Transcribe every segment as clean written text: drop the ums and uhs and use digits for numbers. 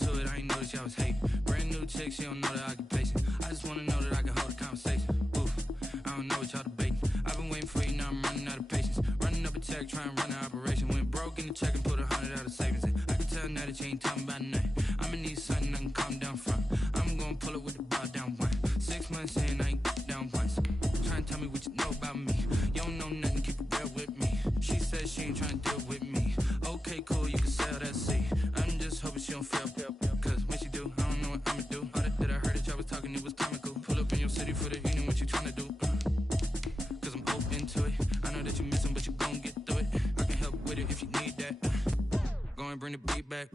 into it, I ain't noticed y'all was hating. Brand new chick, she don't know the occupation. I just wanna know that I can hold a conversation. Oof, I don't know what y'all debating. I've been waiting for you, now I'm running out of patience. Running up a check, trying to run an operation. Went broke in the check and put 100 out of savings in. I can tell now that you ain't talking about nothing. I'ma need something I can calm down from. I'm gonna pull it with the bar down one. 6 months in, I ain't down once. Trying to tell me what you know about me. You don't know nothing, keep it real with me. She said she ain't trying to deal with me. Okay, cool, you can sell that seat. I'm just hoping she don't fail. Cause when she do, I don't know what I'ma do. All that I heard that y'all was talking, it was comical. Pull up in your city for the evening, what you trying to do? Cause I'm open to it. I know that you missing, but you gon' get through it. I can help with it if you need that. Go and bring the beat back.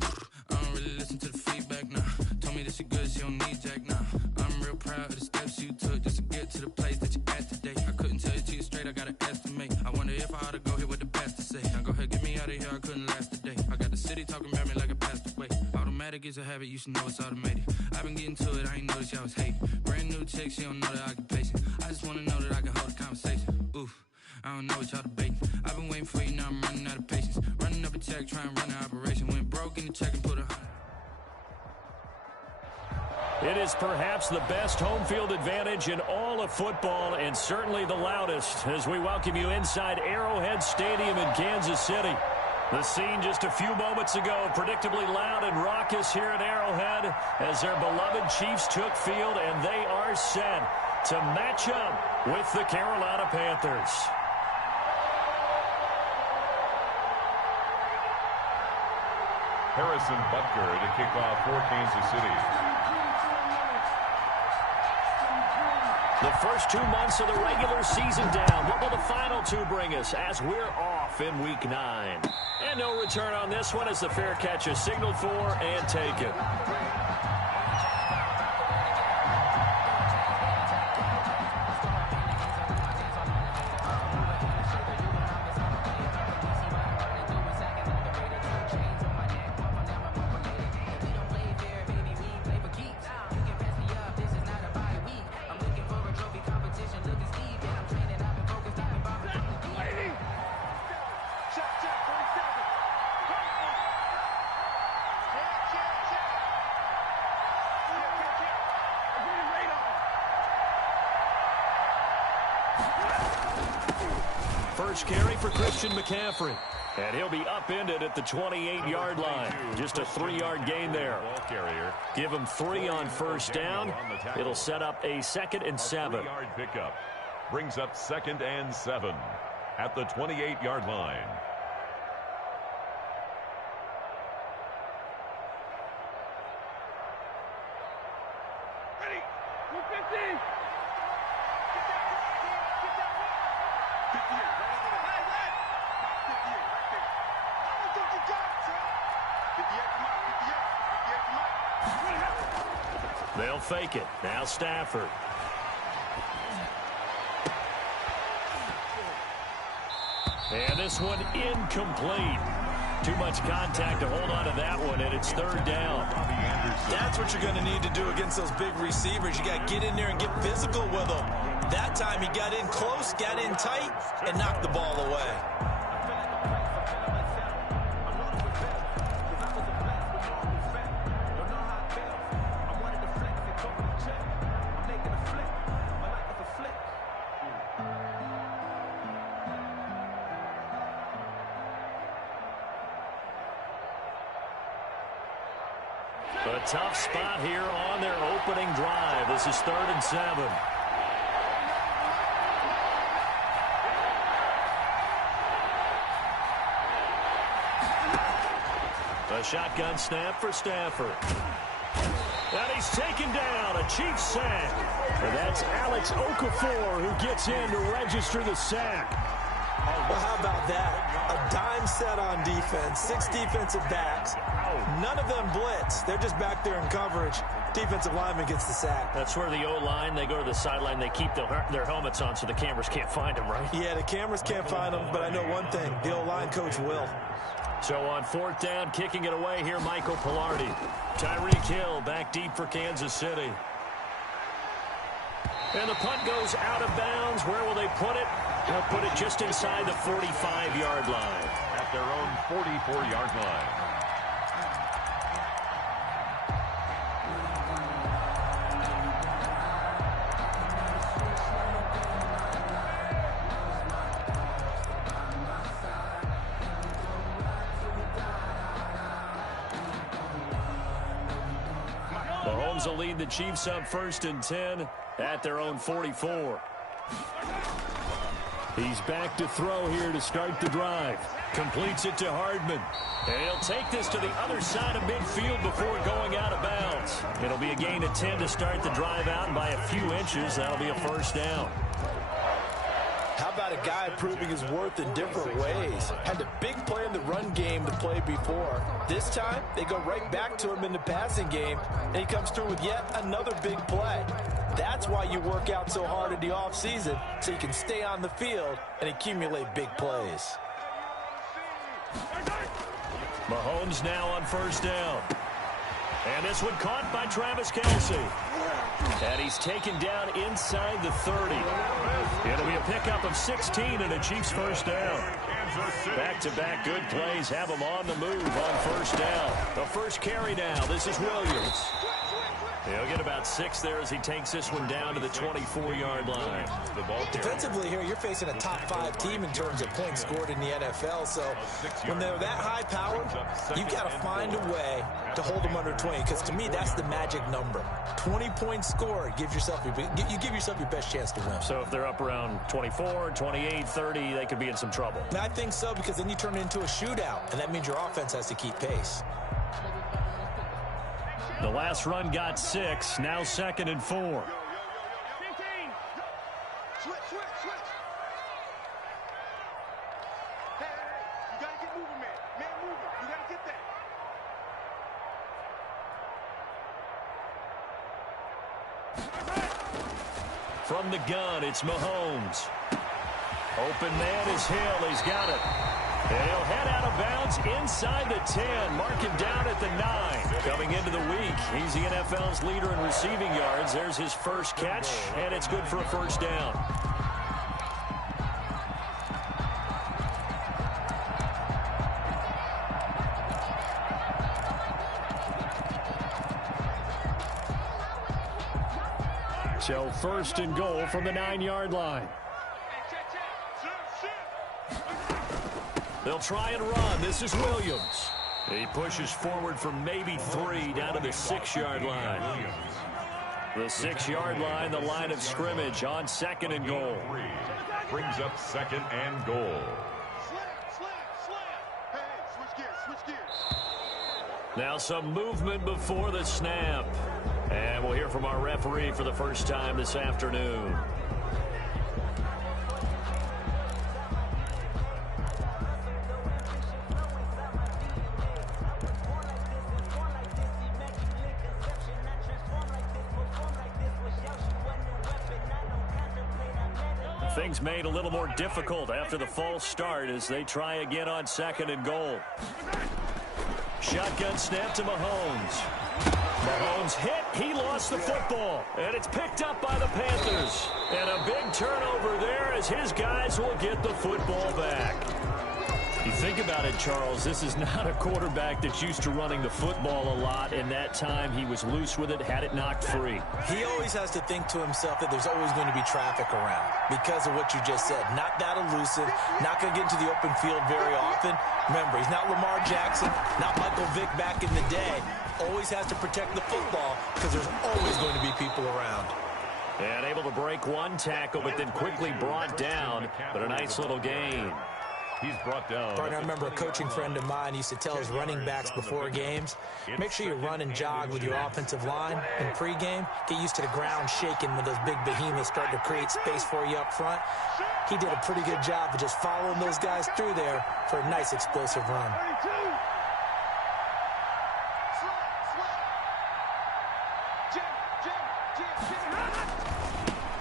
I don't really listen to the feedback, nah. Told me that she good, she don't need jack, nah. I'm real proud of the steps you took just to get to the place that you at today. I couldn't tell you to you straight, I gotta estimate. I wonder if I ought to go here with the pastor say. Now go ahead, get me out of here, I couldn't last a day. I got the city talking about me like I passed away. Automatic is a habit, you should know it's automated. I've been getting to it, I ain't noticed y'all was hating. Brand new chick, she don't know the occupation. I just wanna know that I can hold a conversation. Oof, I don't know what y'all debating. I've been waiting for you, now I'm running out of patience. Running up a check, trying to run an operation. Went broke in the check and put 100. It is perhaps the best home field advantage in all of football and certainly the loudest as we welcome you inside Arrowhead Stadium in Kansas City. The scene just a few moments ago, predictably loud and raucous here at Arrowhead as their beloved Chiefs took field and they are set to match up with the Carolina Panthers. Harrison Butker to kick off for Kansas City. The first 2 months of the regular season down. What will the final two bring us as we're off in Week 9? And no return on this one as the fair catch is signaled for and taken. First carry for Christian McCaffrey. And he'll be upended at the 28-yard line. Just a 3-yard gain there. Give him 3 on first down. It'll set up a 2nd and 7. 3-yard pickup. Brings up 2nd and 7 at the 28-yard line. They'll fake it. Now Stafford. And this one incomplete. Too much contact to hold on to that one, and it's 3rd down. That's what you're going to need to do against those big receivers. You got to get in there and get physical with them. That time he got in close, got in tight, and knocked the ball away. A tough spot here on their opening drive. This is 3rd and 7. A shotgun snap for Stafford. And he's taken down, a Chiefs sack. And that's Alex Okafor who gets in to register the sack. Well, how about that? A dime set on defense, 6 defensive backs. None of them blitz. They're just back there in coverage. Defensive lineman gets the sack. That's where the O-line, they go to the sideline, they keep their helmets on so the cameras can't find them, right? Yeah, the cameras can't find them, but I know one thing. The O-line coach will. So on 4th down, kicking it away here, Michael Pilardi. Tyreek Hill back deep for Kansas City. And the punt goes out of bounds. Where will they put it? They'll put it just inside the 45-yard line. At their own 44-yard line. Mahomes will lead the Chiefs up 1st and 10 at their own 44. He's back to throw here to start the drive. Completes it to Hardman. And he'll take this to the other side of midfield before going out of bounds. It'll be a gain of 10 to start the drive out, and by a few inches, that'll be a first down. How about a guy proving his worth in different ways? Had a big play in the run game to play before. This time, they go right back to him in the passing game, and he comes through with yet another big play. That's why you work out so hard in the offseason, so you can stay on the field and accumulate big plays. Mahomes now on 1st down. And this one caught by Travis Kelce. And he's taken down inside the 30. It'll be a pickup of 16 and a Chiefs 1st down. Back-to-back good plays have him on the move on 1st down. The first carry now. This is Williams. He'll get about 6 there as he takes this one down to the 24-yard line. Defensively here, you're facing a top 5 team in terms of points scored in the NFL. So when they're that high-powered, you got to find a way to hold them under 20. Because to me, that's the magic number. 20 points scored gives yourself you give yourself your best chance to win. So if they're up around 24, 28, 30, they could be in some trouble. I think so, because then you turn it into a shootout, and that means your offense has to keep pace. The last run got 6. Now 2nd and 4. Switch. Hey, you gotta get moving, man. Man moving. You gotta get that. From the gun, it's Mahomes. Open man is Hill. He's got it. And he'll head out of bounds inside the 10. Mark him down at the 9. Coming into the week, he's the NFL's leader in receiving yards. There's his first catch, and it's good for a 1st down. So 1st and goal from the 9-yard line. They'll try and run. This is Williams. He pushes forward from maybe 3 down to the 6-yard line. The 6-yard line, the line of scrimmage on 2nd and goal. Brings up 2nd and goal. Hey, switch gears. Now some movement before the snap. And we'll hear from our referee for the first time this afternoon. Things made a little more difficult after the false start as they try again on 2nd and goal. Shotgun snap to Mahomes. Mahomes hit. He lost the football. And it's picked up by the Panthers. And a big turnover there as his guys will get the football back. You think about it, Charles, this is not a quarterback that's used to running the football a lot, and that time he was loose with it, had it knocked free. He always has to think to himself that there's always going to be traffic around because of what you just said. Not that elusive, not going to get into the open field very often. Remember, he's not Lamar Jackson, not Michael Vick back in the day. Always has to protect the football because there's always going to be people around. And able to break one tackle, but then quickly brought down, but a nice little gain. He's brought down. Partner, I remember a coaching friend of mine used to tell his running backs before games, make sure you run and jog with your offensive line in pregame. Get used to the ground shaking when those big behemoths start to create space for you up front. He did a pretty good job of just following those guys through there for a nice explosive run.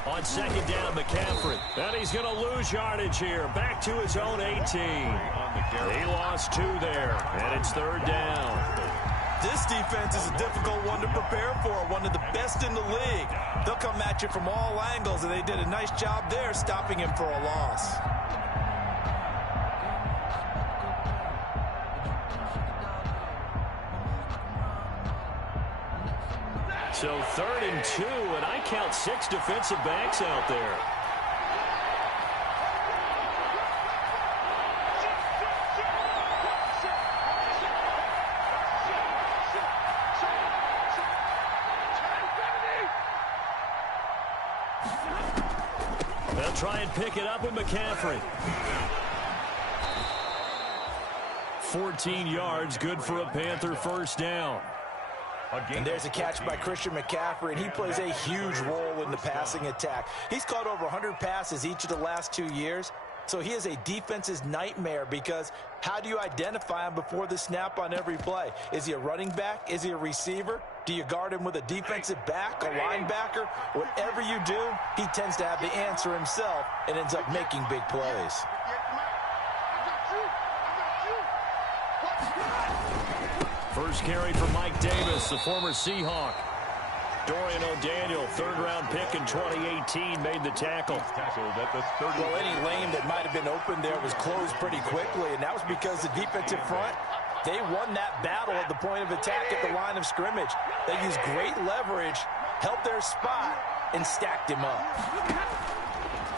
On 2nd down, McCaffrey. And he's going to lose yardage here. Back to his own 18. He lost 2 there, and it's 3rd down. This defense is a difficult one to prepare for, one of the best in the league. They'll come at you from all angles, and they did a nice job there stopping him for a loss. So 3rd and 2, and I count 6 defensive backs out there. try and pick it up with McCaffrey. 14 yards, good for a Panther first down. And there's a catch by Christian McCaffrey, and he plays a huge role in the passing attack. He's caught over 100 passes each of the last 2 years, so he is a defense's nightmare because how do you identify him before the snap on every play? Is he a running back? Is he a receiver? Do you guard him with a defensive back, a linebacker? Whatever you do, he tends to have the answer himself and ends up making big plays. First carry for Mike Davis, the former Seahawk. Dorian O'Daniel, third-round pick in 2018, made the tackle. Well, any lane that might have been open there was closed pretty quickly, and that was because the defensive front, they won that battle at the point of attack at the line of scrimmage. They used great leverage, held their spot, and stacked him up.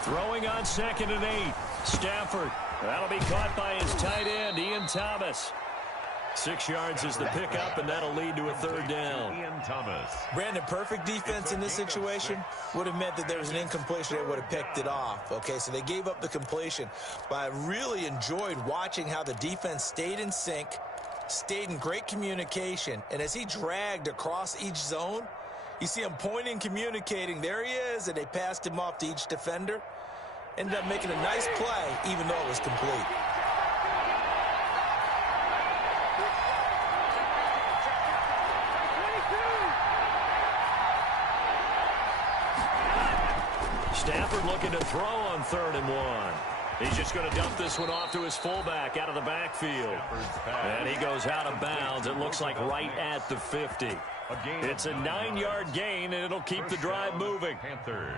Throwing on 2nd and 8. Stafford. That'll be caught by his tight end, Ian Thomas. 6 yards is the pickup, and that'll lead to a third down. Ian Thomas. Brandon, perfect defense in this situation would have meant that there was an incompletion. They would have picked it off. Okay, so they gave up the completion. But I really enjoyed watching how the defense stayed in sync, stayed in great communication, and as he dragged across each zone, you see him pointing, communicating. There he is, and they passed him off to each defender. Ended up making a nice play, even though it was complete. Stafford looking to throw on 3rd and 1. He's just going to dump this one off to his fullback out of the backfield. And he goes out of bounds. It looks like right at the 50. It's a 9-yard gain, and it'll keep the drive moving. Panthers.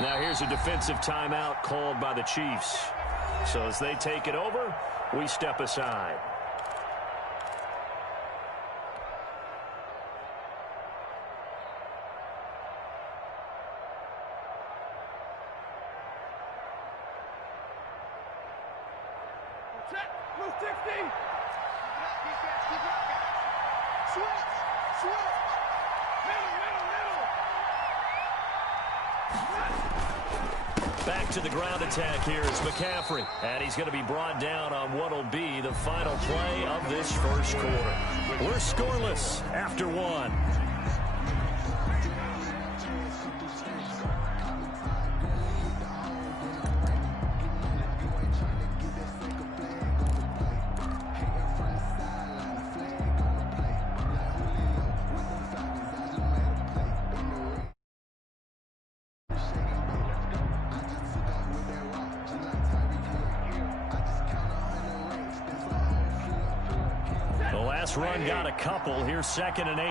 Now here's a defensive timeout called by the Chiefs. So as they take it over, we step aside. Move 60. Switch. Back to the ground attack here is McCaffrey. And he's going to be brought down on what will be the final play of this first quarter. We're scoreless after 1. Run got a couple. Here's 2nd and 8.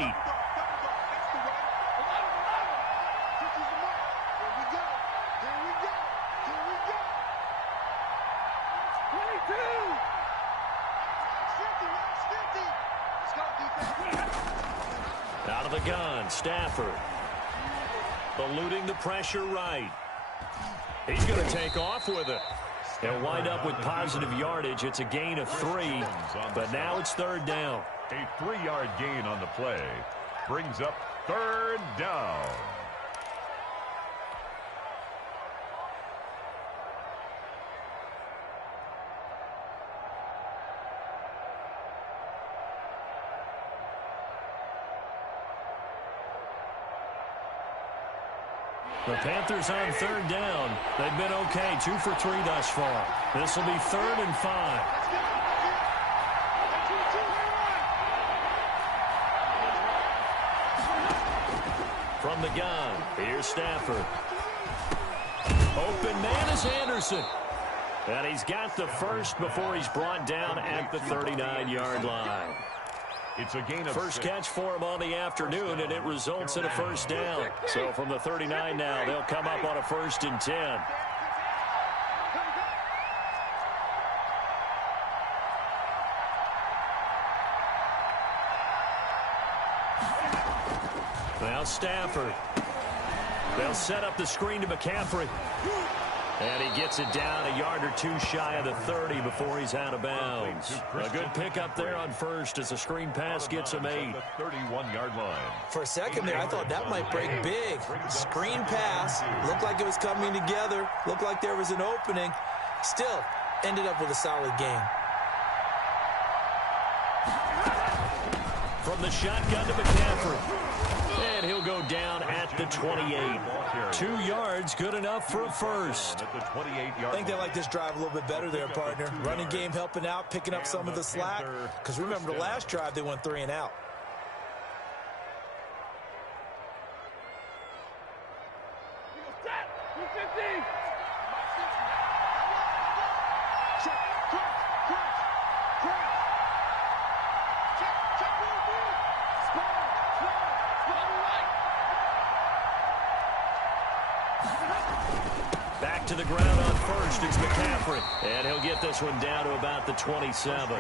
Out of the gun, Stafford. Eluding the pressure right. He's going to take off with it. He'll wind up with positive yardage. It's a gain of 3, but now it's 3rd down. A 3-yard gain on the play brings up 3rd down. The Panthers on 3rd down. They've been okay, 2 for 3 thus far. This will be 3rd and 5. From the gun, here's Stafford. Open man is Anderson. And he's got the first before he's brought down at the 39-yard line. It's a gain of First 6. catch for him on the afternoon, and it results in a first down. So from the 39 now, they'll come up on a 1st and 10. Now Stafford. They'll set up the screen to McCaffrey. And he gets it down a yard or two shy of the 30 before he's out of bounds. A good pickup there on first as the screen pass gets him 8. 31-yard line. For a second there, I thought that might break big. Screen pass. Looked like it was coming together. Looked like there was an opening. Still, ended up with a solid game. From the shotgun to McCaffrey. And he'll go down at the 28. 2 yards, good enough for a first. I think they like this drive a little bit better there, partner. Running game helping out, picking up some of the slack. Because remember, the last drive, they went 3 and out. Back to the ground on first, it's McCaffrey. And he'll get this one down to about the 27.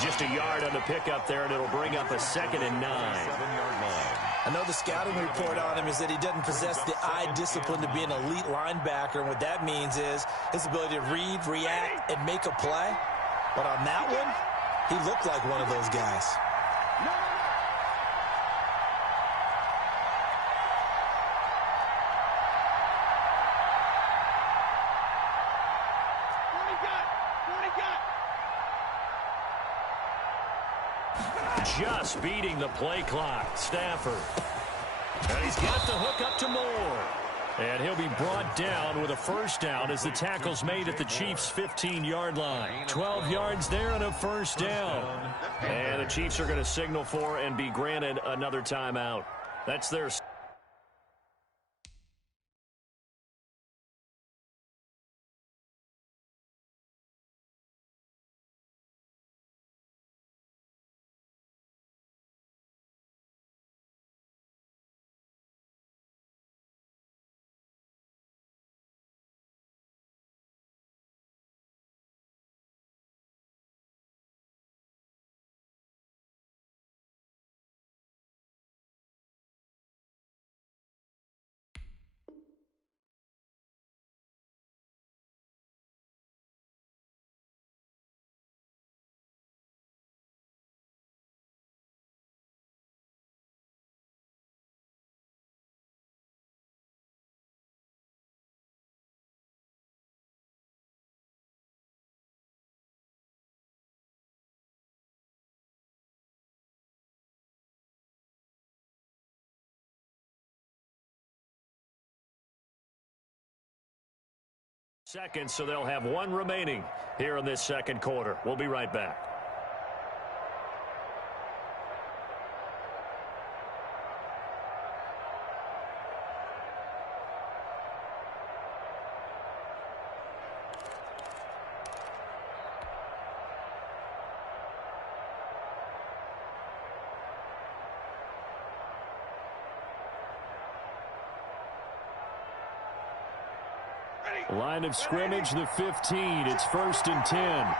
Just a yard on the pickup there, and it'll bring up a 2nd and 9. I know the scouting report on him is that he doesn't possess the eye discipline to be an elite linebacker. And what that means is his ability to read, react, and make a play. But on that one, he looked like one of those guys. Just beating the play clock. Stafford. And he's got the hook up to Moore. And he'll be brought down with a first down as the tackle's made at the Chiefs' 15-yard line. 12 yards there and a first down. And the Chiefs are going to signal for and be granted another timeout. That's their... seconds, so they'll have 1 remaining here in this second quarter. We'll be right back. Line of scrimmage, the 15. It's 1st and 10.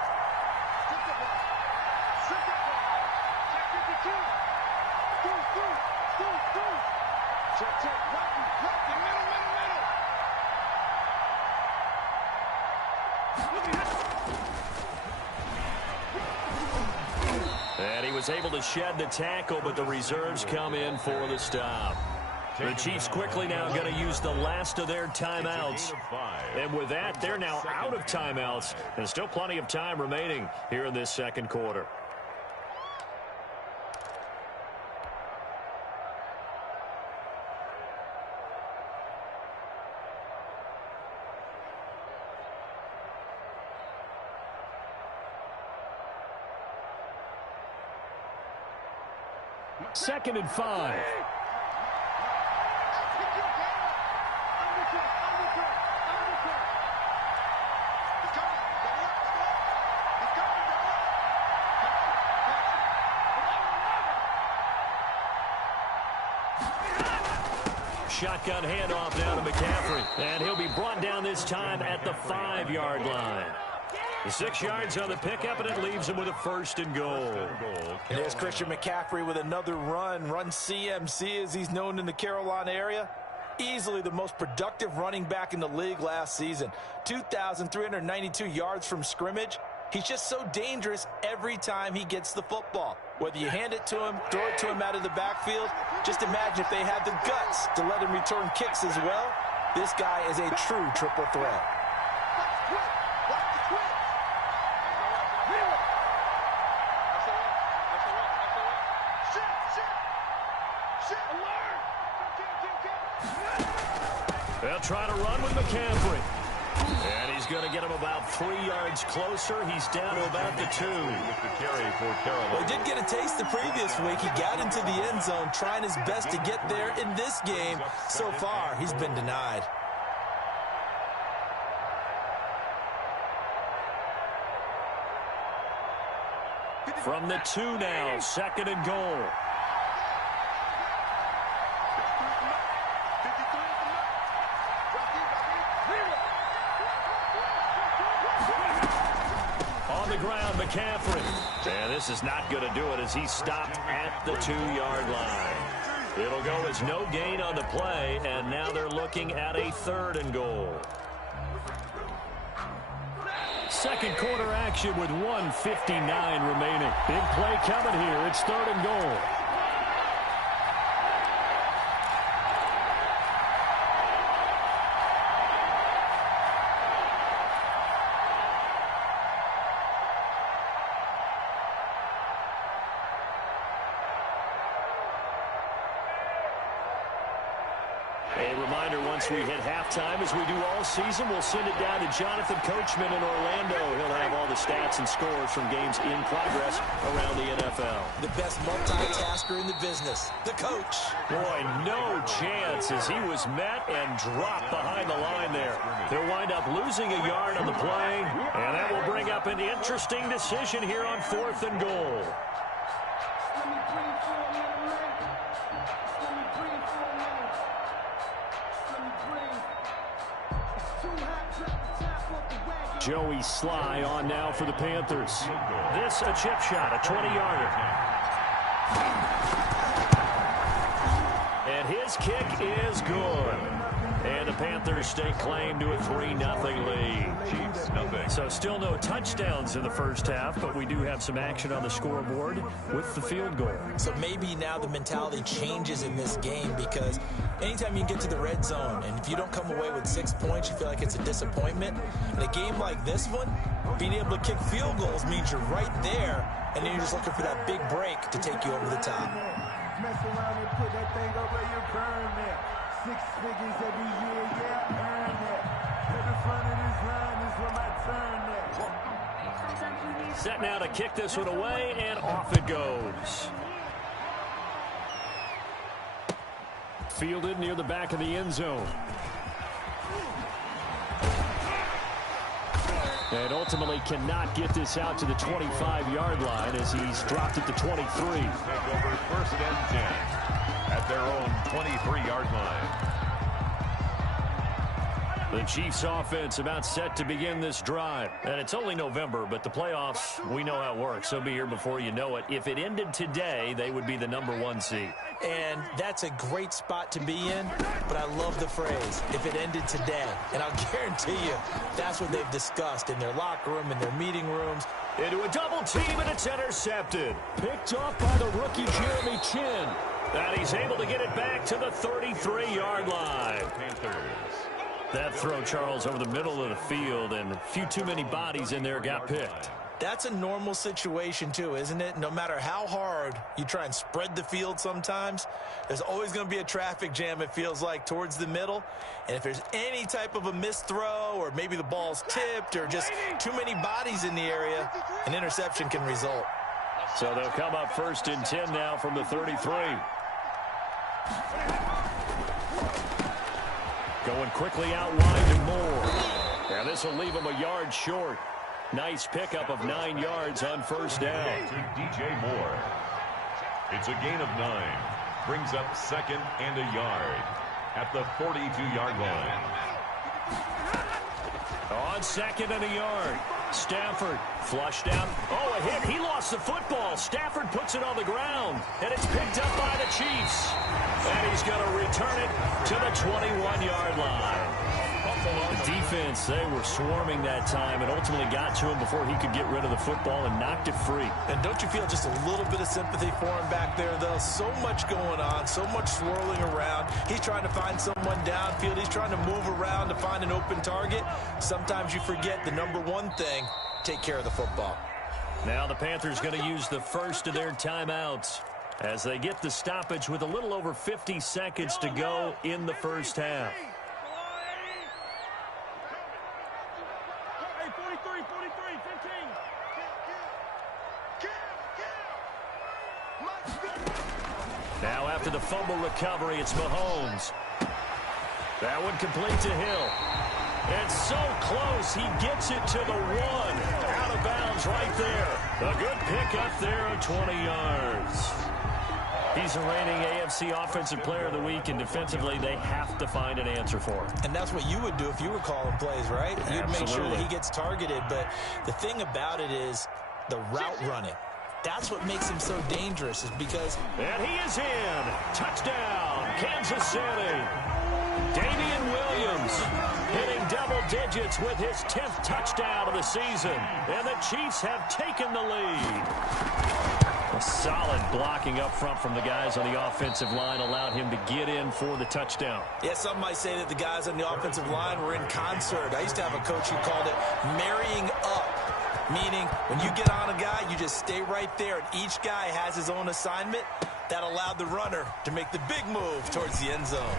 And he was able to shed the tackle, but the reserves come in for the stop. The Chiefs quickly now going to use the last of their timeouts. And with that, they're now out of timeouts. And still plenty of time remaining here in this second quarter. Second and 5. Shotgun handoff down to McCaffrey. And he'll be brought down this time at the 5-yard line. The 6 yards on the pickup, and it leaves him with a 1st and goal. And there's Christian McCaffrey with another run CMC as he's known in the Carolina area. Easily the most productive running back in the league last season. 2,392 yards from scrimmage. He's just so dangerous every time he gets the football. Whether you hand it to him, throw it to him out of the backfield, just imagine if they had the guts to let him return kicks as well. This guy is a true triple threat. They'll try to run with McCaffrey. And he's going to get him about 3 yards closer. He's down to about the 2. Well, he did get a taste the previous week. He got into the end zone trying his best to get there in this game. So far, he's been denied. From the 2 now, 2nd and goal. On the ground, McCaffrey. And this is not going to do it as he stopped at the 2-yard line. It'll go as no gain on the play, and now they're looking at a 3rd and goal. Second quarter action with 1:59 remaining. Big play coming here. It's 3rd and goal. A reminder, once we hit halftime, as we do all season, we'll send it down to Jonathan Coachman in Orlando. He'll have all the stats and scores from games in progress around the NFL. The best multitasker in the business, the coach. Boy, no chance as he was met and dropped behind the line there. They'll wind up losing a yard on the play, and that will bring up an interesting decision here on 4th and goal. Joey Sly on now for the Panthers. This a chip shot, a 20-yarder. And his kick is good. And the Panthers stake claim to a 3-0 lead. So still no touchdowns in the first half, but we do have some action on the scoreboard with the field goal. So maybe now the mentality changes in this game, because anytime you get to the red zone and if you don't come away with 6 points, you feel like it's a disappointment. In a game like this one, being able to kick field goals means you're right there, and then you're just looking for that big break to take you over the top. Mess around and put that thing over your permit. 6 figures every year, yeah, earn it. At the front of this line is where my turn is. Set now to kick this one away, and off it goes. Fielded near the back of the end zone. And ultimately cannot get this out to the 25-yard line as he's dropped at the 23. Take over 1st and 10 at their own 23-yard line. The Chiefs offense about set to begin this drive. And it's only November, but the playoffs, we know how it works. They'll be here before you know it. If it ended today, they would be the #1 seed. And that's a great spot to be in, but I love the phrase, if it ended today. And I'll guarantee you, that's what they've discussed in their locker room, in their meeting rooms. Into a double team, and it's intercepted. Picked off by the rookie Jeremy Chin. And he's able to get it back to the 33-yard line. That throw, Charles, over the middle of the field, and a few too many bodies in there got picked. That's a normal situation, too, isn't it? No matter how hard you try and spread the field sometimes, there's always going to be a traffic jam, it feels like, towards the middle. And if there's any type of a missed throw, or maybe the ball's tipped, or just too many bodies in the area, an interception can result. So they'll come up 1st and 10 now from the 33. Going quickly out wide to Moore. And this will leave him a yard short. Nice pickup of 9 yards on 1st down. To DJ Moore. It's a gain of 9. Brings up 2nd and a yard at the 42-yard line. On 2nd and a yard. Stafford flushed out. Oh, a hit. He lost lost the football. Stafford puts it on the ground, and it's picked up by the Chiefs. And he's going to return it to the 21-yard line. The defense, they were swarming that time and ultimately got to him before he could get rid of the football and knocked it free. And don't you feel just a little bit of sympathy for him back there, though? So much going on, so much swirling around. He's trying to find someone downfield. He's trying to move around to find an open target. Sometimes you forget the number one thing, take care of the football. Now the Panthers going to use the first of their timeouts as they get the stoppage with a little over 50 seconds to go in the first half. Now after the fumble recovery, it's Mahomes. That one complete to Hill. It's so close, he gets it to the 1. Out of bounds right there. A good pick up there of 20 yards. He's the reigning AFC Offensive Player of the Week, and defensively they have to find an answer for him. And that's what you would do if you were calling plays, right? You'd make sure that he gets targeted. But the thing about it is the route running. That's what makes him so dangerous, is because... And he is in. Touchdown, Kansas City. Damian Williams hitting double digits with his 10th touchdown of the season. And the Chiefs have taken the lead. A solid blocking up front from the guys on the offensive line allowed him to get in for the touchdown. Yeah, some might say that the guys on the offensive line were in concert. I used to have a coach who called it marrying up. Meaning, when you get on a guy, you just stay right there, and each guy has his own assignment. That allowed the runner to make the big move towards the end zone.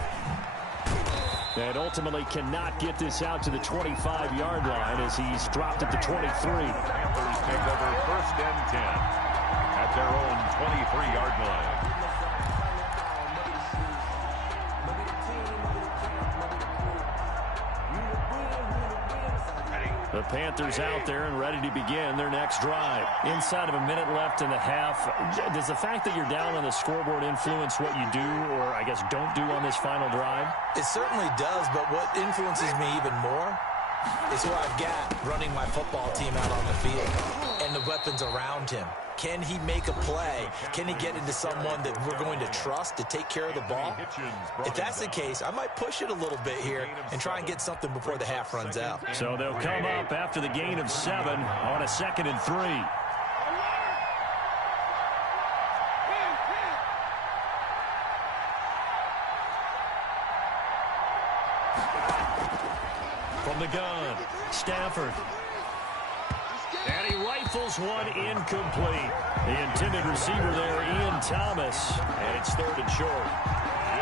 And ultimately cannot get this out to the 25-yard line as he's dropped at the 23. Panthers take over 1st and 10 at their own 23-yard line. The Panthers out there and ready to begin their next drive. Inside of a minute left in the half, does the fact that you're down on the scoreboard influence what you do, or I guess don't do on this final drive? It certainly does, but what influences me even more is who I've got running my football team out on the field and the weapons around him. Can he make a play? Can he get into someone that we're going to trust to take care of the ball? If that's the case, I might push it a little bit here and try and get something before the half runs out. So they'll come up after the gain of 7 on a 2nd and 3. From the gun, Stafford. And he rifles one incomplete. The intended receiver there, Ian Thomas. And it's 3rd and short.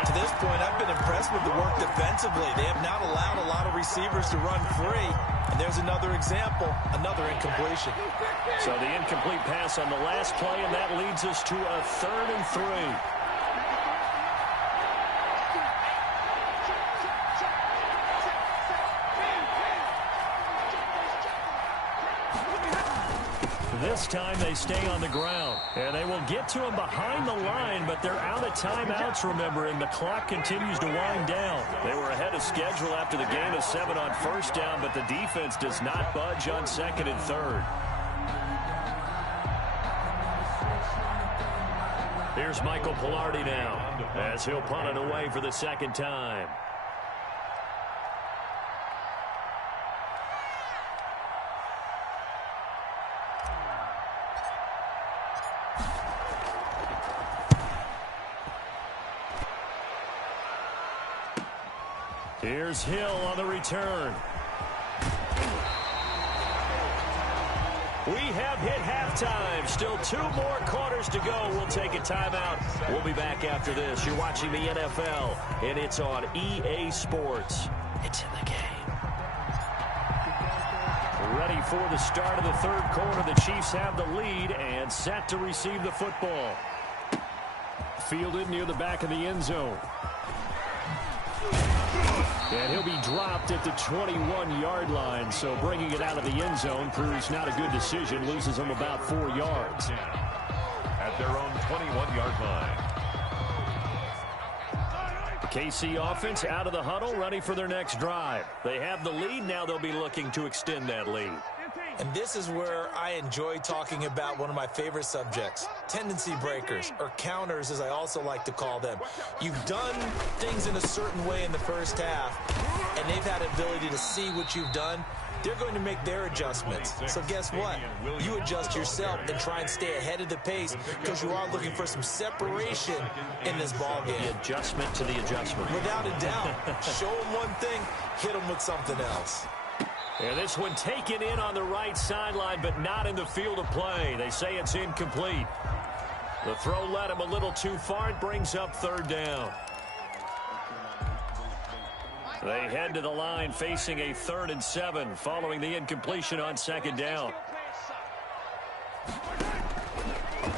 To this point, I've been impressed with the work defensively. They have not allowed a lot of receivers to run free. And there's another example, another incompletion. So the incomplete pass on the last play, and that leads us to a 3rd and 3. This time they stay on the ground, and they will get to him behind the line, but they're out of timeouts, remember, and the clock continues to wind down. They were ahead of schedule after the gain of 7 on 1st down, but the defense does not budge on 2nd and 3rd. Here's Michael Pilardi now, as he'll punt it away for the 2nd time. Here's Hill on the return. We have hit halftime. Still 2 more quarters to go. We'll take a timeout. We'll be back after this. You're watching the NFL, and it's on EA Sports. It's in the game. Ready for the start of the 3rd quarter. The Chiefs have the lead and set to receive the football. Fielded near the back of the end zone. And he'll be dropped at the 21-yard line, so bringing it out of the end zone proves not a good decision, loses him about 4 yards. At their own 21-yard line. The KC offense out of the huddle, ready for their next drive. They have the lead, now they'll be looking to extend that lead. And this is where I enjoy talking about one of my favorite subjects, tendency breakers, or counters as I also like to call them. You've done things in a certain way in the first half, and they've had an ability to see what you've done. They're going to make their adjustments. So guess what? You adjust yourself and try and stay ahead of the pace because you are looking for some separation in this ball game. The adjustment to the adjustment. Without a doubt. Show them one thing, hit them with something else. And this one taken in on the right sideline, but not in the field of play. They say it's incomplete. The throw led him a little too far. It brings up third down. They head to the line facing a 3rd and 7 following the incompletion on second down.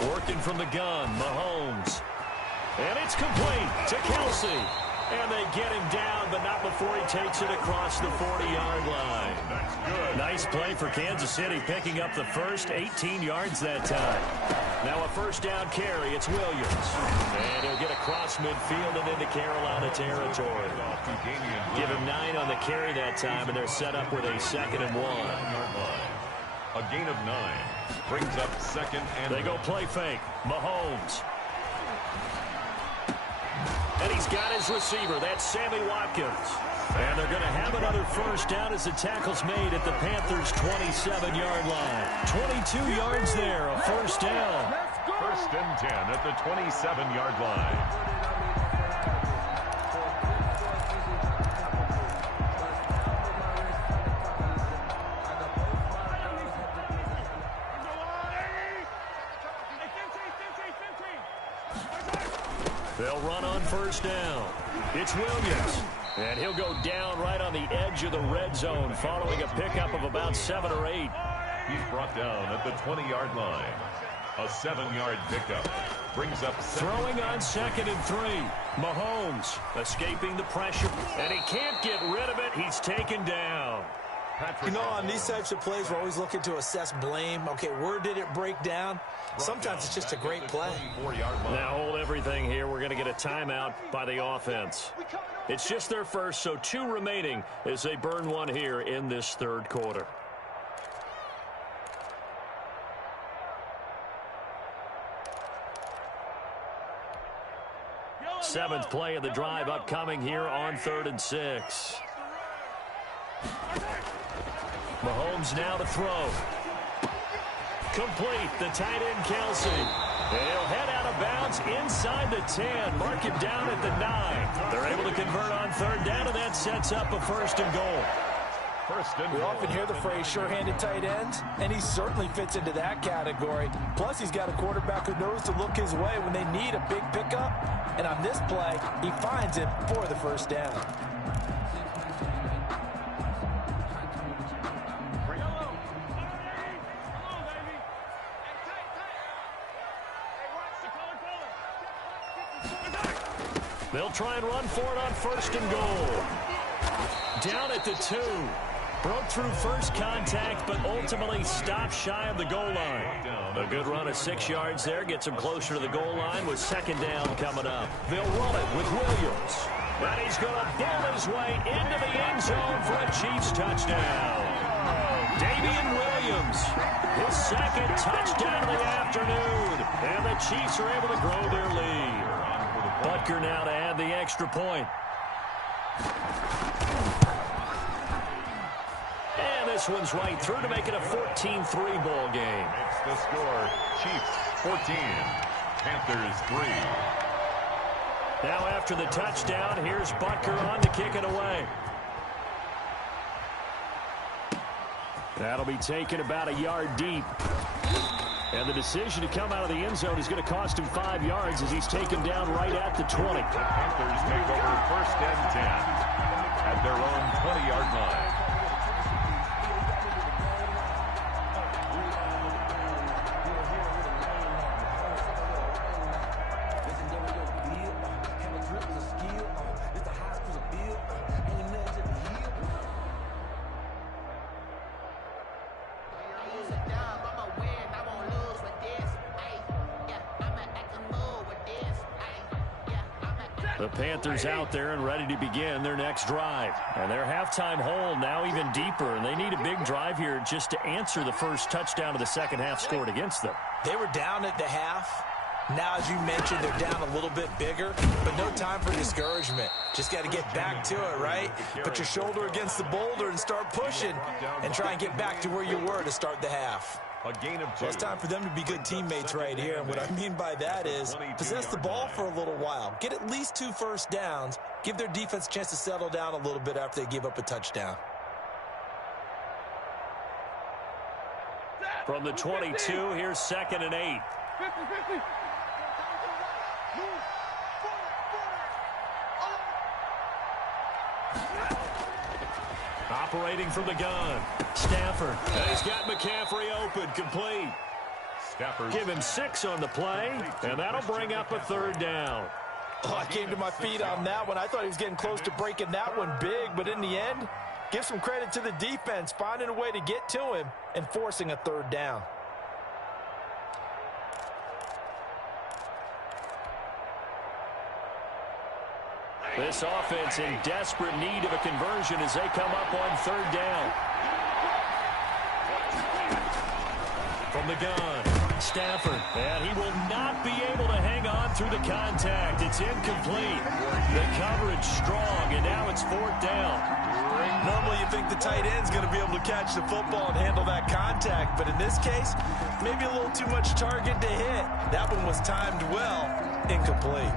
Working from the gun, Mahomes. And it's complete to Kelsey. And they get him down, but not before he takes it across the 40-yard line. That's good. Nice play for Kansas City, picking up the first 18 yards that time. Now a first down carry, it's Williams. And he'll get across midfield and into Carolina territory. Give him 9 on the carry that time, and they're set up with a 2nd and 1. A gain of 9 brings up 2nd and They go play fake. Mahomes. And he's got his receiver. That's Sammy Watkins. And they're going to have another first down as the tackle's made at the Panthers' 27-yard line. 22 yards there, a first down. 1st and 10 at the 27-yard line. They'll run on first down. It's Williams. And he'll go down right on the edge of the red zone following a pickup of about 7 or 8. He's brought down at the 20-yard line. A 7-yard pickup brings up throwing on 2nd and 3. Mahomes escaping the pressure. And he can't get rid of it. He's taken down. You know, on these types of plays, we're always looking to assess blame. Okay, where did it break down? Sometimes it's just a great play. Now hold everything here. We're going to get a timeout by the offense. It's just their first, so 2 remaining as they burn one here in this 3rd quarter. Seventh play of the drive upcoming here on 3rd and 6. Mahomes now to throw. Complete, the tight end Kelsey. And he'll head out of bounds inside the 10. Mark him down at the 9. They're able to convert on 3rd down, and that sets up a 1st and goal. We often hear the phrase sure-handed tight ends, and he certainly fits into that category. Plus, he's got a quarterback who knows to look his way when they need a big pickup. And on this play, he finds it for the 1st down. They'll try and run for it on 1st and goal. Down at the 2. Broke through first contact, but ultimately stopped shy of the goal line. A good run of 6 yards there. Gets him closer to the goal line with 2nd down coming up. They'll run it with Williams. And he's going to bull his way into the end zone for a Chiefs touchdown. Damian Williams, his 2nd touchdown of the afternoon. And the Chiefs are able to grow their lead. Butker now to add the extra point. And this one's right through to make it a 14-3 ball game. Makes the score. Chiefs 14, Panthers 3. Now after the touchdown, here's Butker on to kick it away. That'll be taken about a yard deep. And the decision to come out of the end zone is going to cost him 5 yards as he's taken down right at the 20. The Panthers take over 1st and 10 at their own 20-yard line. The Panthers out there and ready to begin their next drive. And their halftime hole now even deeper, and they need a big drive here just to answer the first touchdown of the second half scored against them. They were down at the half. Now, as you mentioned, they're down a little bit bigger, but no time for discouragement. Just got to get back to it, right? Put your shoulder against the boulder and start pushing and try and get back to where you were to start the half. A gain of 2. Well, it's time for them to be good teammates right here. And what I mean by that is possess the ball for a little while. Get at least 2 first downs. Give their defense a chance to settle down a little bit after they give up a touchdown. From the 22, here's 2nd and 8. 50-50. Operating from the gun. Stafford. And he's got McCaffrey open, complete. Stafford. Give him 6 on the play, and that'll bring up a 3rd down. Oh, I came to my feet on that one. I thought he was getting close to breaking that one big, but in the end, give some credit to the defense, finding a way to get to him and forcing a 3rd down. This offense in desperate need of a conversion as they come up on 3rd down. From the gun, Stafford, and he will not be able to hang on through the contact. It's incomplete. The coverage strong, and now it's 4th down. Normally you think the tight end's going to be able to catch the football and handle that contact, but in this case, maybe a little too much target to hit. That one was timed well, incomplete.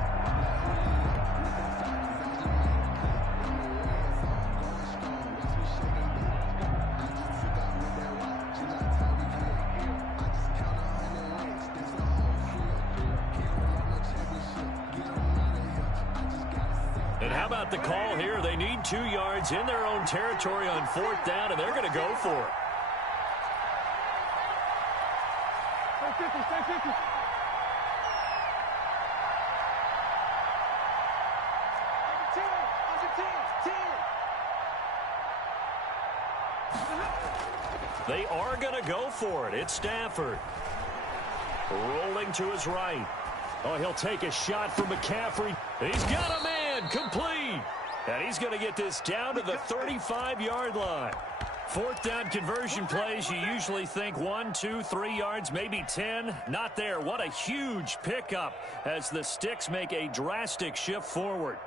The call here, they need 2 yards in their own territory on 4th down, and they're going to go for it. Stay 50. They are going to go for it. It's Stafford. Rolling to his right. Oh, he'll take a shot from McCaffrey. He's got a man. Complete. And he's going to get this down to the 35-yard line. 4th down conversion plays, you usually think 1, 2, 3 yards, maybe 10. Not there. What a huge pickup as the Sticks make a drastic shift forward.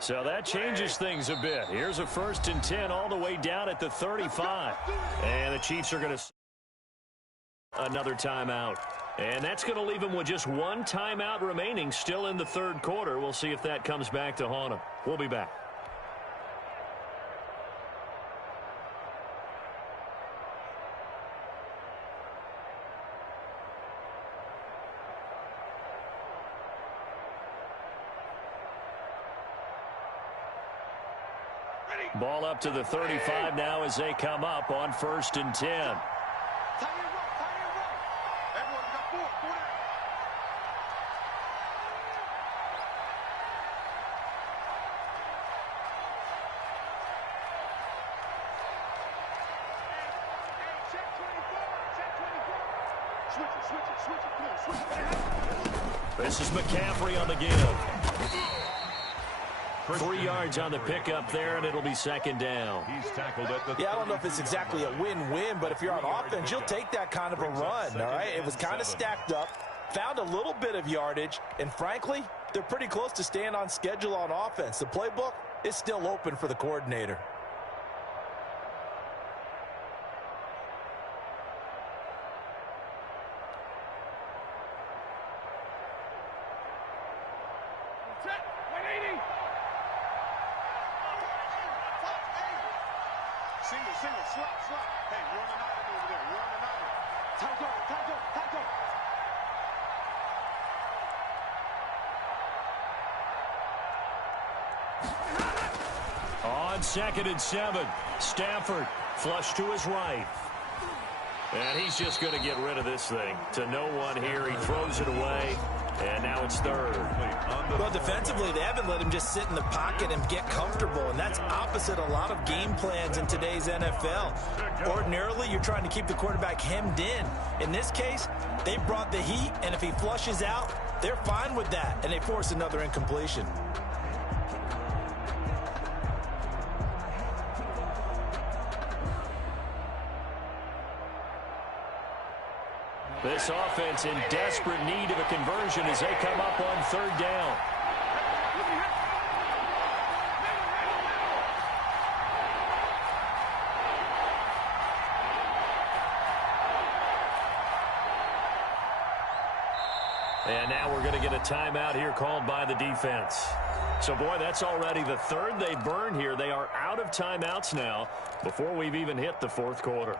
So that changes things a bit. Here's a 1st and 10 all the way down at the 35. And the Chiefs are going to another timeout. And that's going to leave them with just 1 timeout remaining still in the 3rd quarter. We'll see if that comes back to haunt them. We'll be back. Ball up to the 35 now as they come up on 1st and 10. This is McCaffrey on the give. 3 yards on the pickup there, and it'll be 2nd down. He's tackled at the I don't know if it's exactly a win-win, but if you're on offense, you'll take that kind of a run, all right? It was kind of stacked up, found a little bit of yardage, and frankly, they're pretty close to staying on schedule on offense. The playbook is still open for the coordinator. Single, slot. Hey, you're on the 9 over there. You're on the 9. On 2nd and 7, Stafford flush to his right. And he's just going to get rid of this thing to no one here. He throws it away. And now it's third. Well, defensively, they haven't let him just sit in the pocket and get comfortable, and that's opposite a lot of game plans in today's NFL. Ordinarily, you're trying to keep the quarterback hemmed in. In this case, they brought the heat, and if he flushes out, they're fine with that, and they force another incompletion. This offense in desperate need of a conversion as they come up on third down. And now we're going to get a timeout here called by the defense. So, boy, that's already the third they burned here. They are out of timeouts now before we've even hit the fourth quarter.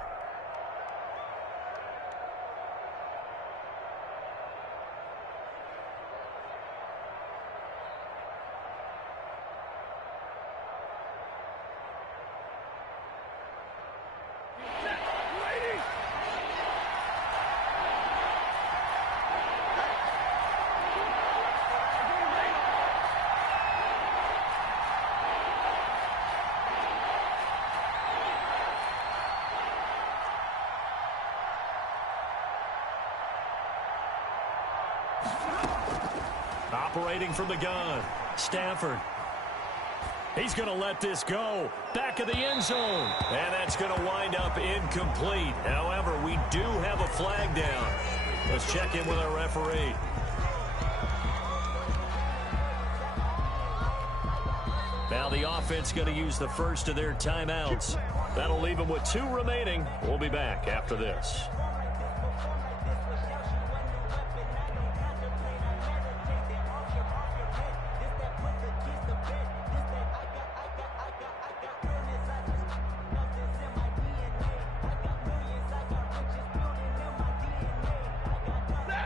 Operating from the gun, Stafford. He's going to let this go. Back of the end zone. And that's going to wind up incomplete. However, we do have a flag down. Let's check in with our referee. Now the offense going to use the first of their timeouts. That'll leave them with 2 remaining. We'll be back after this.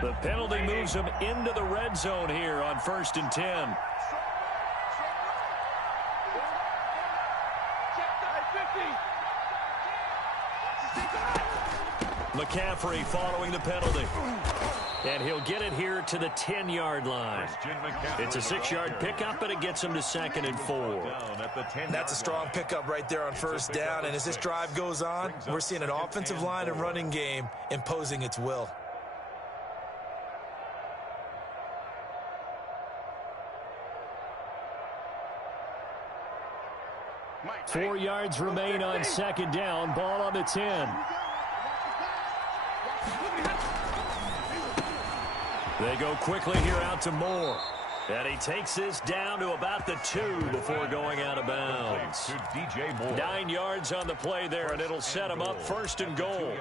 The penalty moves them into the red zone here on 1st and 10. McCaffrey following the penalty. And he'll get it here to the 10-yard line. It's a 6-yard pickup, and it gets him to 2nd and 4. That's a strong pickup right there on 1st down. And as this drive goes on, we're seeing an offensive line and running game imposing its will. 4 yards remain on 2nd down. Ball on the 10. They go quickly here out to Moore. And he takes this down to about the 2 before going out of bounds. 9 yards on the play there, and it'll set him up 1st and goal.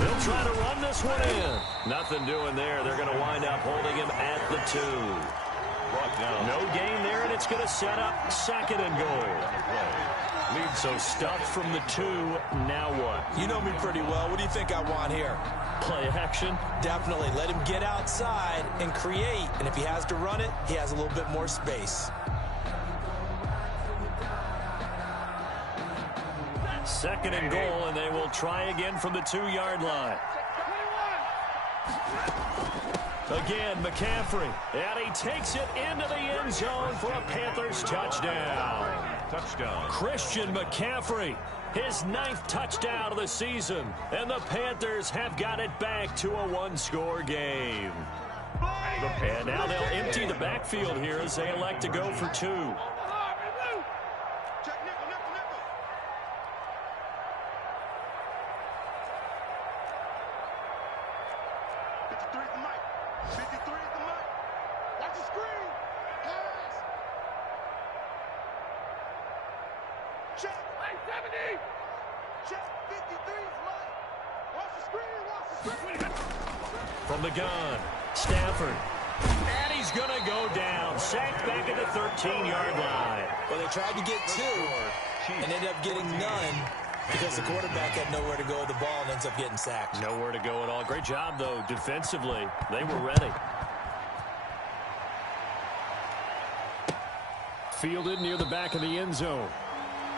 They'll try to run this one in. Nothing doing there. They're going to wind up holding him at the 2. No gain there, and it's going to set up 2nd and goal. So stuffed from the 2. Now what? You know me pretty well. What do you think I want here? Play action? Definitely. Let him get outside and create. And if he has to run it, he has a little bit more space. 2nd and goal, and they will try again from the 2-yard line. Again, McCaffrey. And he takes it into the end zone for a Panthers touchdown. Christian McCaffrey, his 9th touchdown of the season. And the Panthers have got it back to a 1-score game. And now they'll empty the backfield here as they elect to go for 2. From the gun, Stafford. And he's going to go down. Sacked back at the 13-yard line. Well, they tried to get 2 and ended up getting none because the quarterback had nowhere to go with the ball and ends up getting sacked. Nowhere to go at all. Great job, though, defensively. They were ready. Fielded near the back of the end zone.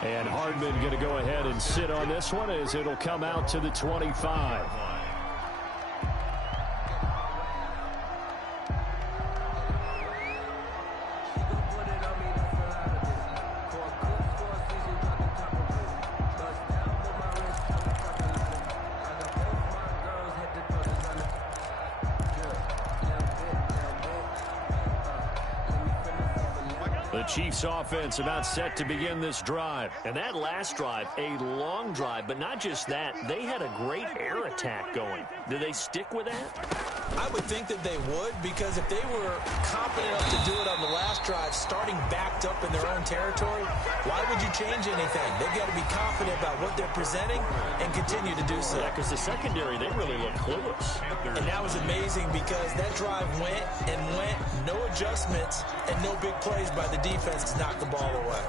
And Hardman going to go ahead and sit on this one as it'll come out to the 25. The Chiefs offense about set to begin this drive. And that last drive, a long drive, but not just that. They had a great air attack going. Do they stick with that? I would think that they would, because if they were confident enough to do it on the last drive, starting backed up in their own territory, why would you change anything? They've got to be confident about what they're presenting and continue to do so. Yeah, because the secondary, they really look clueless. And that was amazing because that drive went and went, no adjustments, and no big plays by the defense to knock the ball away.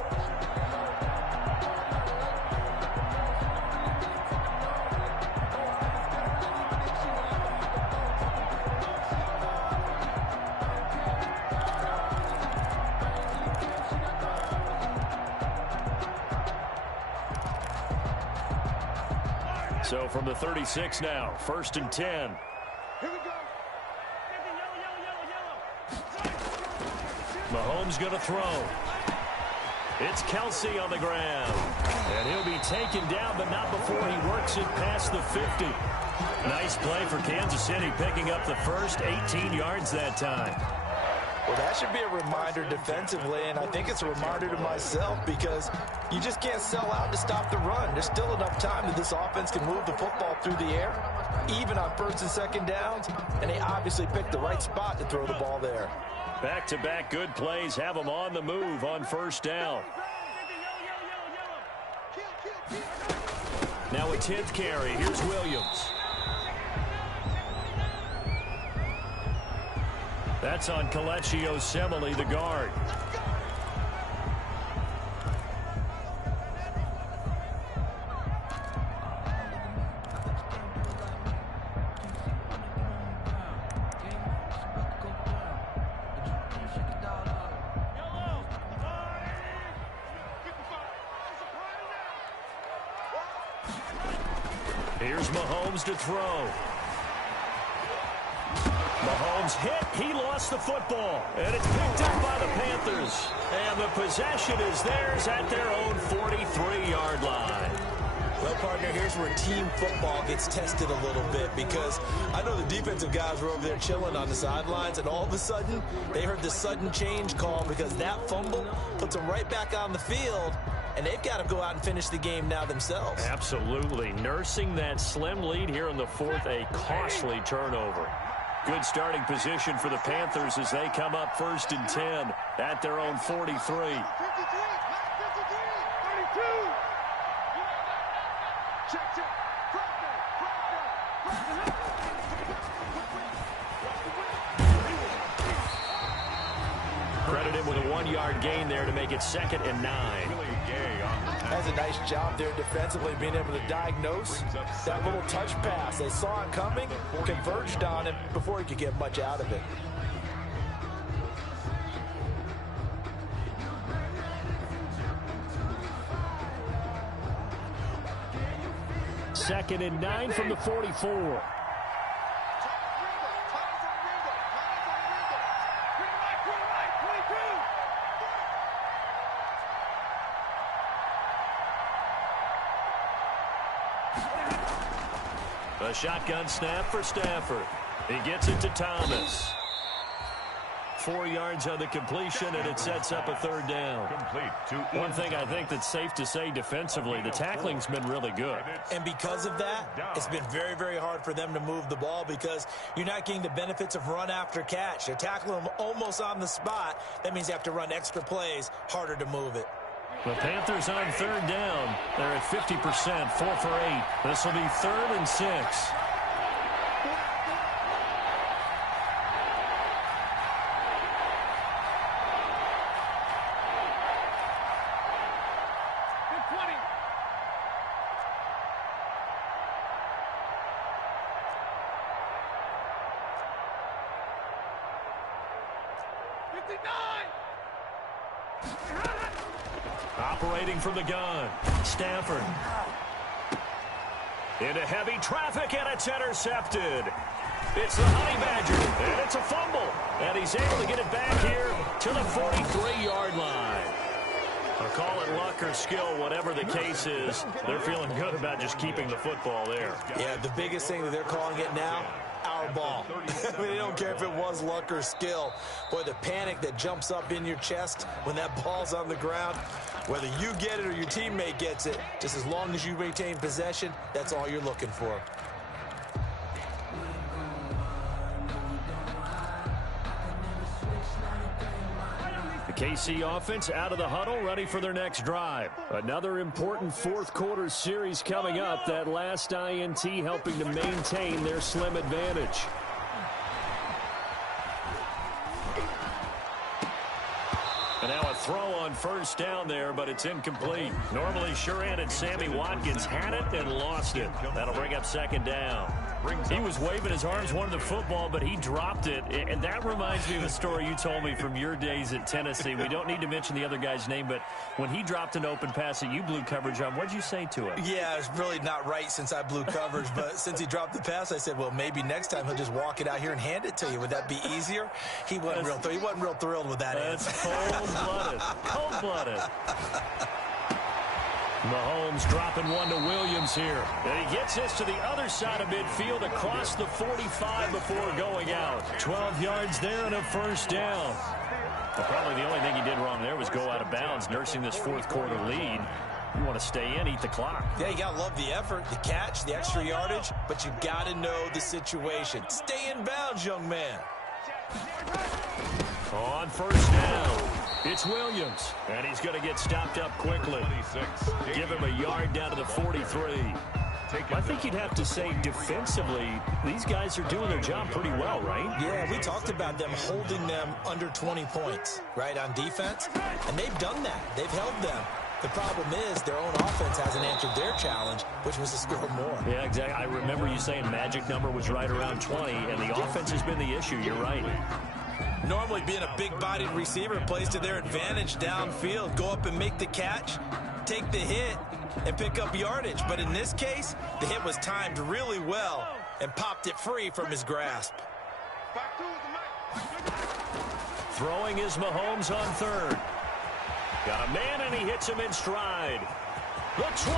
So from the 36 now, 1st and 10. Here we go. Mahomes going to throw. It's Kelsey on the ground. And he'll be taken down, but not before he works it past the 50. Nice play for Kansas City, picking up the first 18 yards that time. Well, that should be a reminder defensively, and I think it's a reminder to myself because you just can't sell out to stop the run. There's still enough time that this offense can move the football through the air, even on 1st and 2nd downs, and they obviously picked the right spot to throw the ball there. Back-to-back good plays have them on the move on 1st down. Now a 10th carry. Here's Williams. That's on Kelechi Osemele, the guard. Here's Mahomes to throw. Mahomes hit. He lost the football. And it's picked up by the Panthers. And the possession is theirs at their own 43-yard line. Well, partner, here's where team football gets tested a little bit because I know the defensive guys were over there chilling on the sidelines, and all of a sudden they heard the sudden change call because that fumble puts them right back on the field, and they've got to go out and finish the game now themselves. Absolutely. Nursing that slim lead here in the 4th, a costly turnover. Good starting position for the Panthers as they come up 1st and 10 at their own 43. Credited with a 1-yard gain there to make it 2nd and 9. That's a nice job there defensively, being able to diagnose that little touch pass. They saw it coming, converged on it before he could get much out of it. Second and 9 from the 44. A shotgun snap for Stafford. He gets it to Thomas. 4 yards on the completion, and it sets up a 3rd down. One thing I think that's safe to say defensively, the tackling's been really good. And because of that, it's been very, very hard for them to move the ball because you're not getting the benefits of run after catch. They're tackling them almost on the spot. That means you have to run extra plays, harder to move it. The Panthers on third down. They're at 50%, 4 for 8. This will be 3rd and 6. Operating from the gun, Stafford. Into heavy traffic, and it's intercepted. It's the Honey Badger, and it's a fumble. And he's able to get it back here to the 43-yard line. I'll call it luck or skill, whatever the case is. They're feeling good about just keeping the football there. Yeah, the biggest thing that they're calling it now, our ball. I mean, they don't care if it was luck or skill. Boy, the panic that jumps up in your chest when that ball's on the ground, whether you get it or your teammate gets it, just as long as you retain possession, that's all you're looking for. The KC offense out of the huddle, ready for their next drive. Another important fourth quarter series coming up. That last INT helping to maintain their slim advantage. And now a throw on first down there, but it's incomplete. Normally sure-handed Sammy Watkins had it and lost it. That'll bring up second down. He was waving his arms, wanted the football, but he dropped it. And that reminds me of a story you told me from your days at Tennessee. We don't need to mention the other guy's name, but when he dropped an open pass that you blew coverage on, what'd you say to it? Yeah, it's really not right since I blew coverage, but since he dropped the pass, I said, well, maybe next time he'll just walk it out here and hand it to you. Would that be easier? He wasn't real thrilled with that answer. Cold-blooded. Cold-blooded. Mahomes dropping one to Williams here. And he gets this to the other side of midfield across the 45 before going out. 12 yards there and a first down. Well, probably the only thing he did wrong there was go out of bounds, nursing this fourth quarter lead. You want to stay in, eat the clock. Yeah, you got to love the effort, the catch, the extra yardage, but you got to know the situation. Stay in bounds, young man. On first down, it's Williams, and he's going to get stopped up quickly. Give him a yard down to the 43. I think you'd have to say defensively, these guys are doing their job pretty well, right? Yeah, we talked about them holding them under 20 points, right, on defense, and they've done that. They've held them. The problem is their own offense hasn't answered their challenge, which was to score more. Yeah, exactly. I remember you saying magic number was right around 20, and the offense has been the issue. You're right. Normally being a big-bodied receiver plays to their advantage downfield. Go up and make the catch, take the hit, and pick up yardage. But in this case, the hit was timed really well and popped it free from his grasp. Throwing is Mahomes on third. Got a man, and he hits him in stride. The 20.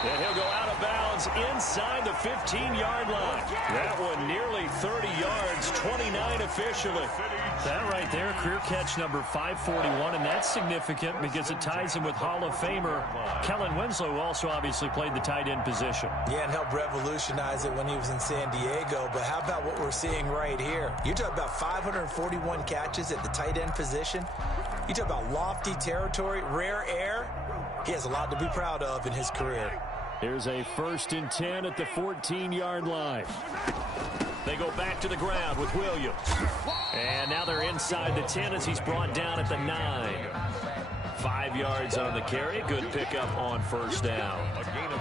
And he'll go out of bounds inside the 15-yard line. That one nearly 30 yards, 29 officially. That right there, career catch number 541, and that's significant because it ties him with Hall of Famer Kellen Winslow, who also obviously played the tight end position. Yeah, and helped revolutionize it when he was in San Diego. But how about what we're seeing right here? You're talking about 541 catches at the tight end position. You talk about lofty territory, rare air. He has a lot to be proud of in his career. Here's a 1st and 10 at the 14-yard line. They go back to the ground with Williams. And now they're inside the 10 as he's brought down at the 9. 5 yards on the carry. Good pickup on first down.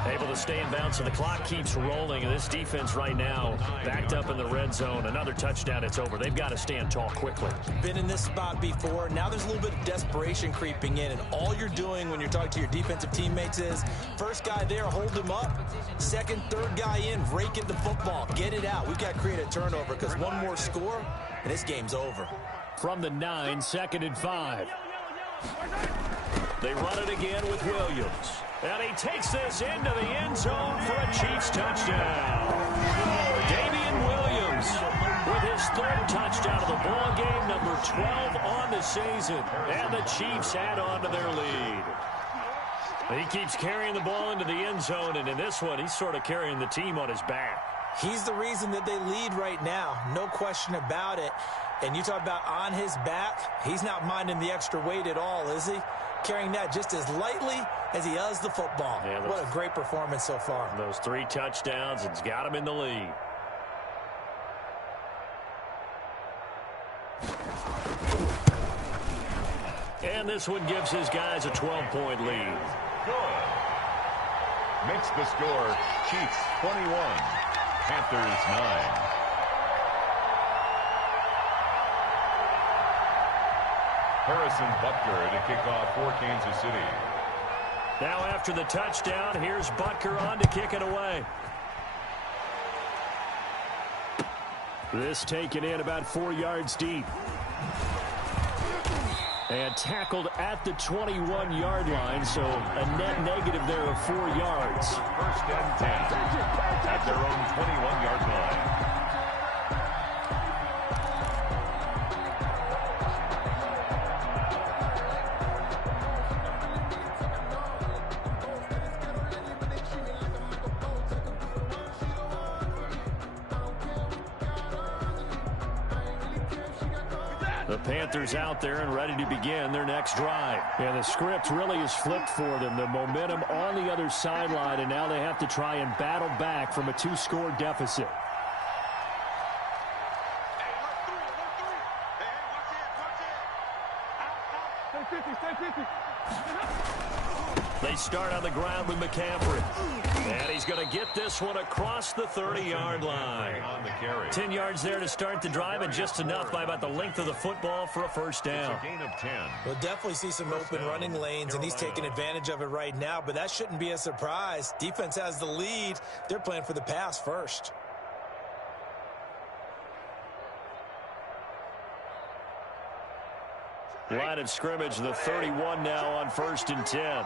Able to stay in bounds, so the clock keeps rolling. And this defense right now backed up in the red zone. Another touchdown, it's over. They've got to stand tall quickly. Been in this spot before. Now there's a little bit of desperation creeping in. And all you're doing when you're talking to your defensive teammates is, first guy there, hold him up. Second, third guy in, rake at the football. Get it out. We've got to create a turnover because one more score, and this game's over. From the 9, 2nd and 5. They run it again with Williams. And he takes this into the end zone for a Chiefs touchdown. Damian Williams with his 3rd touchdown of the ball game, number 12 on the season. And the Chiefs add on to their lead. He keeps carrying the ball into the end zone, and in this one, he's sort of carrying the team on his back. He's the reason that they lead right now, no question about it. And you talk about on his back, he's not minding the extra weight at all, is he? carrying that just as lightly as he does the football. Yeah, what a great performance so far. Those 3 touchdowns, it's got him in the lead. And this one gives his guys a 12-point lead. Good. Makes the score Chiefs 21, Panthers 9. Harrison Butker to kick off for Kansas City. Now after the touchdown, here's Butker on to kick it away. This taken in about 4 yards deep. And tackled at the 21-yard line, so a net negative there of 4 yards. First and 10 at their own 21-yard line. The Panthers out there and ready to begin their next drive. And the script really is flipped for them. The momentum on the other sideline, and now they have to try and battle back from a 2-score deficit. They start on the ground with McCaffrey. And he's going to get this one across the 30-yard line. 10 yards there to start the drive, and just enough by about the length of the football for a first down. It's a gain of 10. We'll definitely see some open running lanes, and he's taking advantage of it right now, but that shouldn't be a surprise. Defense has the lead. They're playing for the pass first. Line of scrimmage, the 31 now on 1st and 10.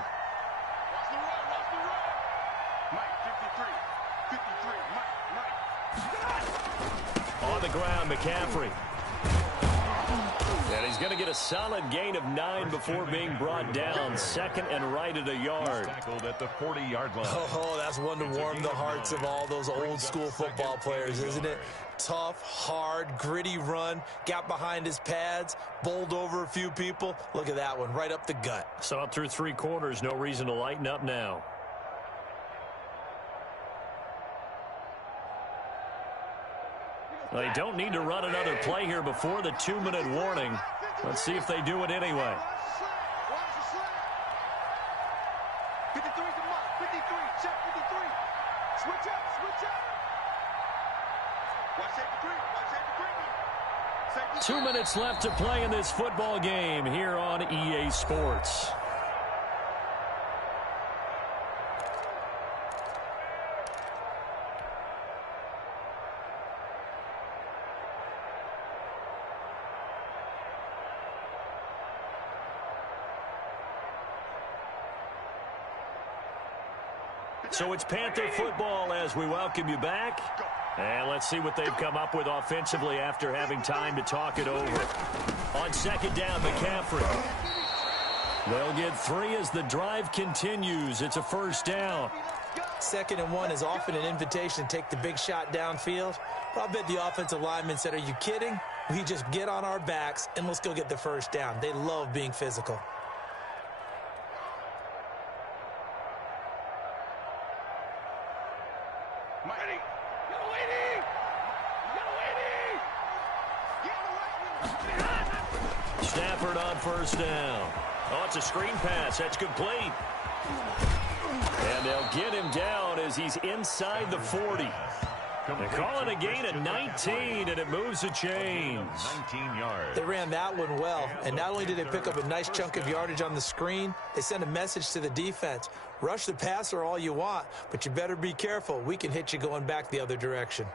On the ground, McCaffrey. And he's going to get a solid gain of 9 before being brought down. 2nd and right at a yard. Tackled at the 40-yard line. Oh, that's one to warm the hearts of all those old-school football players, isn't it? Tough, hard, gritty run. Got behind his pads, bowled over a few people. Look at that one, right up the gut. Saw it through 3 quarters. No reason to lighten up now. They don't need to run another play here before the 2-minute warning. Let's see if they do it anyway. Two minutes left to play in this football game here on EA Sports. So it's Panther football as we welcome you back. And let's see what they've come up with offensively after having time to talk it over. On 2nd down, McCaffrey. They'll get 3 as the drive continues. It's a first down. 2nd and 1 is often an invitation to take the big shot downfield. But I bet the offensive lineman said, are you kidding? We just get on our backs and let's go get the first down. They love being physical. Stafford on first down. Oh, it's a screen pass. That's complete. And they'll get him down as he's inside the 40. They call it a gain of 19, and it moves the chains. 19 yards. They ran that one well, and not only did they pick up a nice chunk of yardage on the screen, they sent a message to the defense. Rush the passer all you want, but you better be careful. We can hit you going back the other direction.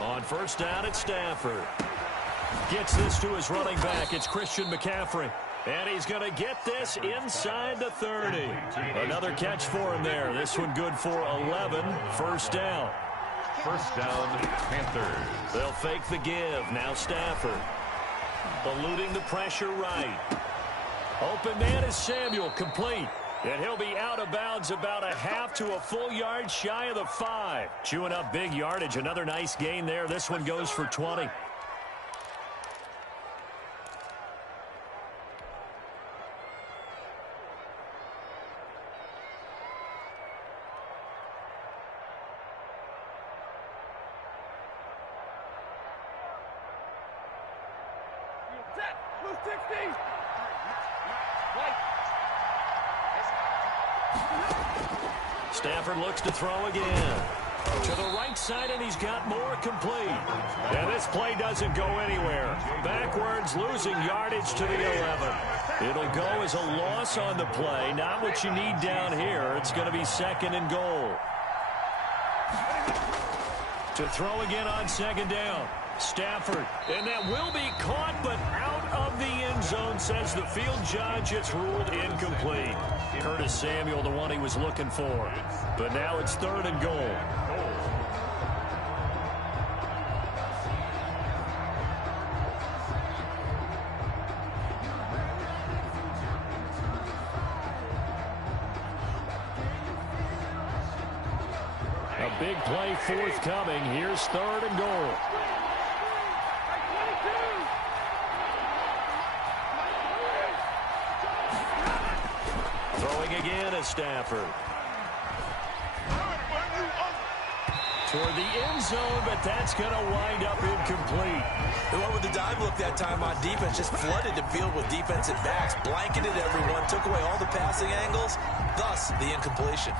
On first down, it's Stafford. Gets this to his running back. It's Christian McCaffrey. And he's going to get this inside the 30. Another catch for him there. This one good for 11. First down. First down, Panthers. They'll fake the give. Now Stafford. Eluding the pressure right. Open man is Samuel, complete. And he'll be out of bounds about a half to a full yard shy of the 5. Chewing up big yardage. Another nice gain there. This one goes for 20. Stafford looks to throw again. To the right side, and he's got more, complete. And this play doesn't go anywhere. Backwards, losing yardage to the 11. It'll go as a loss on the play. Not what you need down here. It's going to be second and goal. To throw again on second down. Stafford, and that will be caught, but out of the end zone, says the field judge. It's ruled incomplete. Curtis Samuel, the one he was looking for. But now it's third and goal. A big play forthcoming. Here's third and goal. Throwing again is Stafford. Toward the end zone, but that's going to wind up incomplete. They went with the dive look that time on defense. Just flooded the field with defensive backs. Blanketed everyone. Took away all the passing angles. Thus, the incompletion.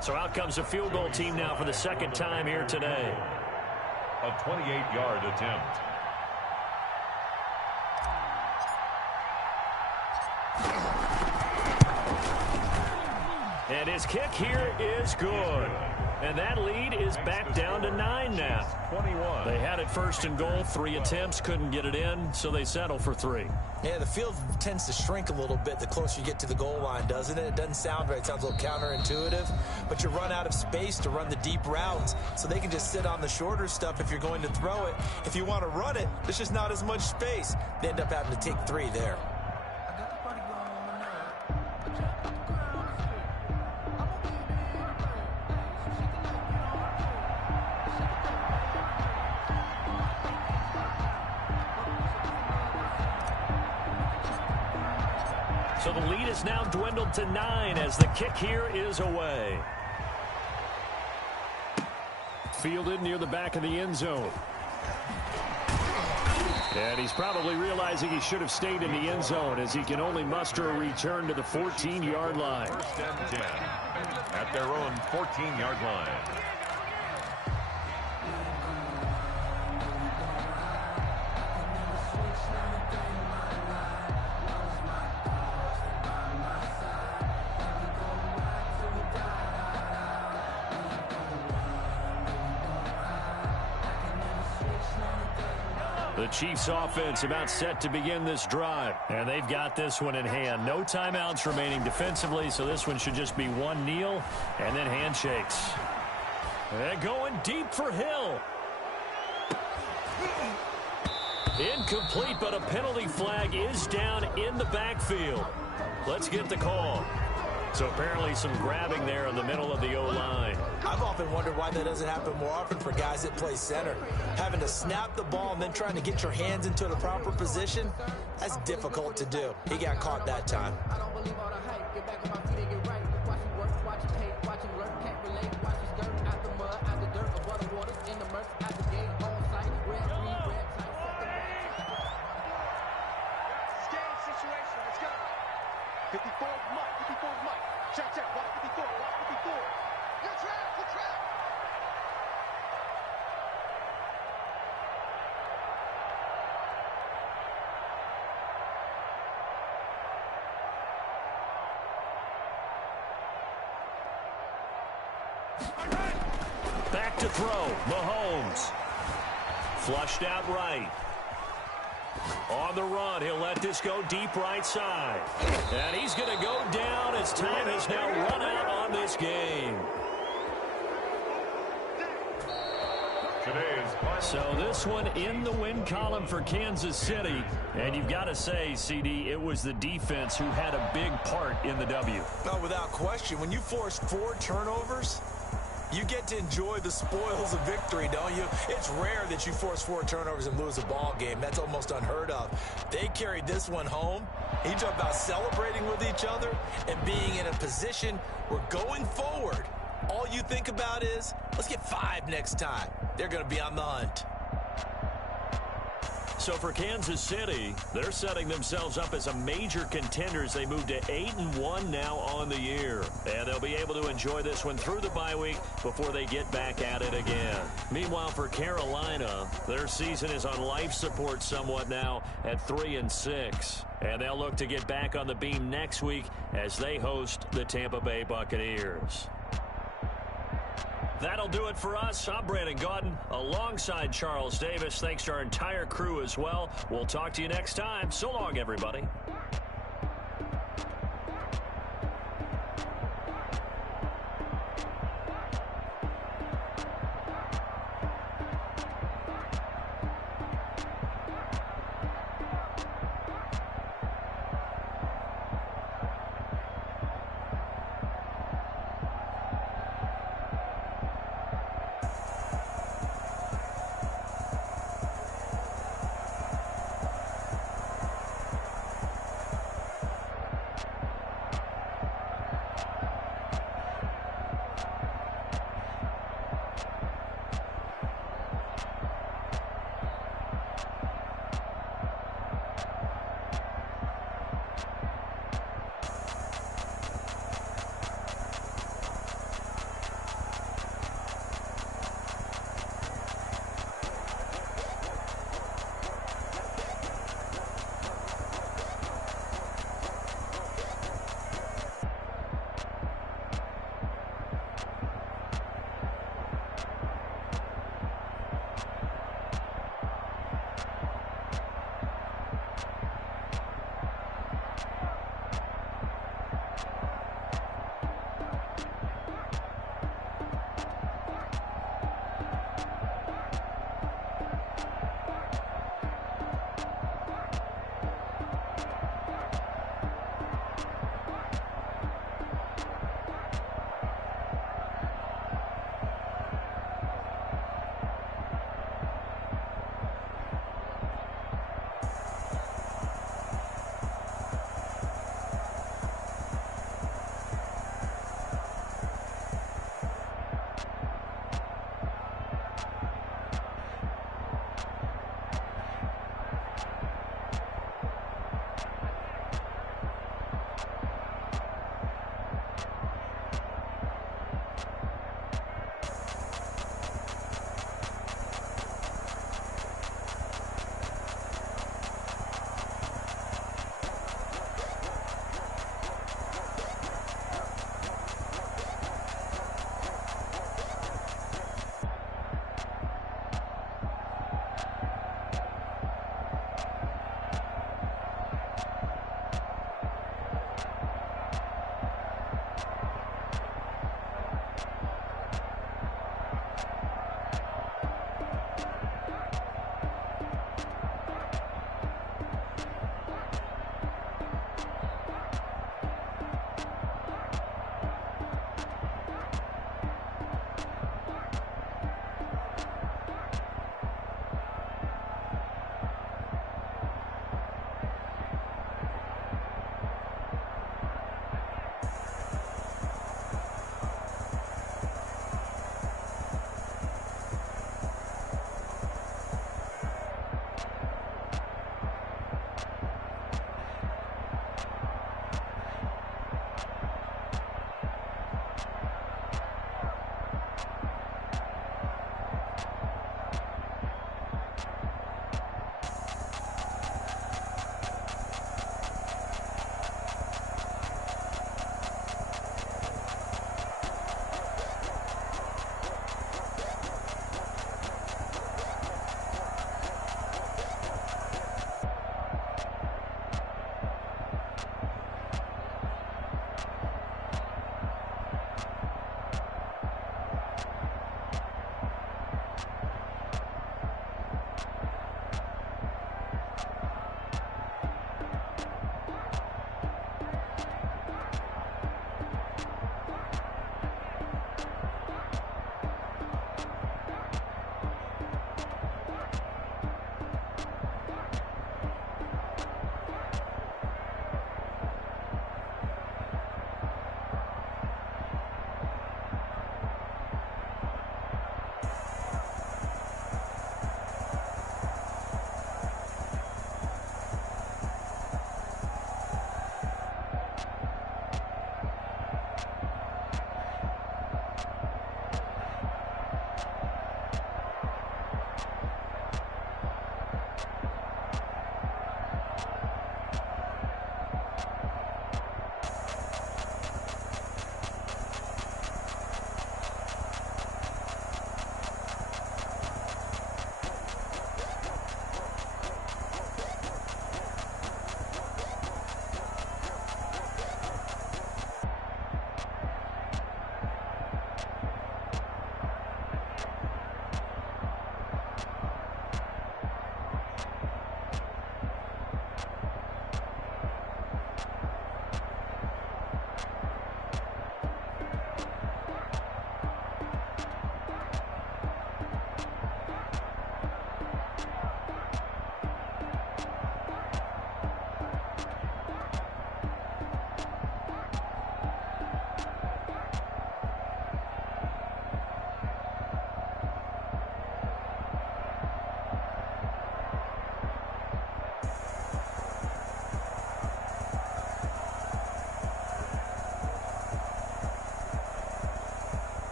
So out comes a field goal team now for the second time here today. A 28-yard attempt. And his kick here is good. And that lead is back down to 9 now. 21. They had it first and goal. 3 attempts, couldn't get it in, so they settle for 3. Yeah, the field tends to shrink a little bit the closer you get to the goal line, doesn't it? It doesn't sound right. It sounds a little counterintuitive. But you run out of space to run the deep routes, so they can just sit on the shorter stuff if you're going to throw it. If you want to run it, there's just not as much space. They end up having to take 3 there. So the lead is now dwindled to 9 as the kick here is away. Fielded near the back of the end zone. And he's probably realizing he should have stayed in the end zone as he can only muster a return to the 14-yard line. First and 10 at their own 14-yard line. The Chiefs offense about set to begin this drive. And they've got this one in hand. No timeouts remaining defensively, so this one should just be one kneel and then handshakes. And going deep for Hill. Incomplete, but a penalty flag is down in the backfield. Let's get the call. So apparently some grabbing there in the middle of the O-line. I've often wondered why that doesn't happen more often for guys that play center. Having to snap the ball and then trying to get your hands into the proper position, that's difficult to do. He got caught that time. Back to throw, Mahomes. Flushed out right. On the run, he'll let this go deep right side. And he's going to go down as time has now run out on this game. So this one in the win column for Kansas City. And you've got to say, CD, it was the defense who had a big part in the W. No, without question. When you force 4 turnovers, you get to enjoy the spoils of victory, don't you? It's rare that you force 4 turnovers and lose a ball game. That's almost unheard of. They carried this one home. You talk about celebrating with each other and being in a position where going forward, all you think about is, let's get 5 next time. They're going to be on the hunt. So for Kansas City, they're setting themselves up as a major contender as they move to 8-1 now on the year. And they'll be able to enjoy this one through the bye week before they get back at it again. Meanwhile, for Carolina, their season is on life support somewhat now at 3-6. And they'll look to get back on the beam next week as they host the Tampa Bay Buccaneers. That'll do it for us. I'm Brandon Gaudin alongside Charles Davis. Thanks to our entire crew as well. We'll talk to you next time. So long, everybody.